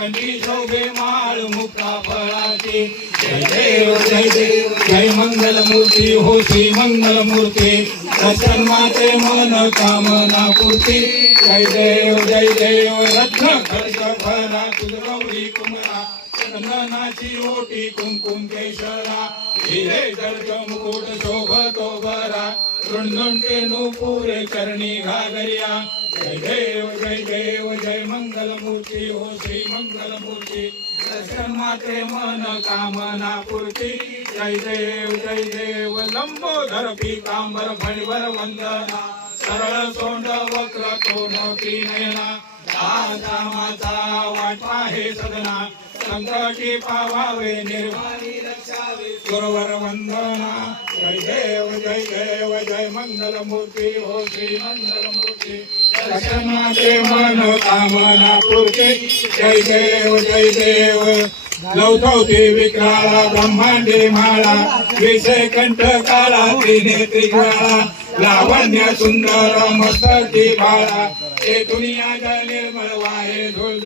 कंठी शोभे माळ मुक्ता फळाची जय देव जय देव जय मंगल मूर्ती हो श्री मंगल मूर्ती दर्शन माते मन कामना पूर्ती जय देव रत्न खर्च भरा तुझ गौरी कुमरा चंदनाची ओटी कुंकुम केशरा हिरे जर्ज मुकुट शोभतो बरा रुंदुंटे नुपुरे चरणी घागरिया जय देव जय मंगल मूर्ती हो श्री मंगल मूर्ती दर्शन माते मन कामना पूर्ती जय देव लंबोदर पीतांबर फणीवर वंदना सरळ सोंड वक्र तोंडोटी नयना दाता माता वाटवा हे सदना संकटी पावावे निर्वाणी रक्षावे गुरुवर वंदना जय देव जय मंगल मूर्ती हो श्री मंगल मूर्ती दर्शन माते मन कामना पूर्ती जय देव लवथवती विक्राळा ब्रह्मांडे माळा विषय कंठ काळा त्रिनेत्री ज्वाळा लावण्य सुंदर मस्तकी बाळा हे दुनिया निर्मळ वाहे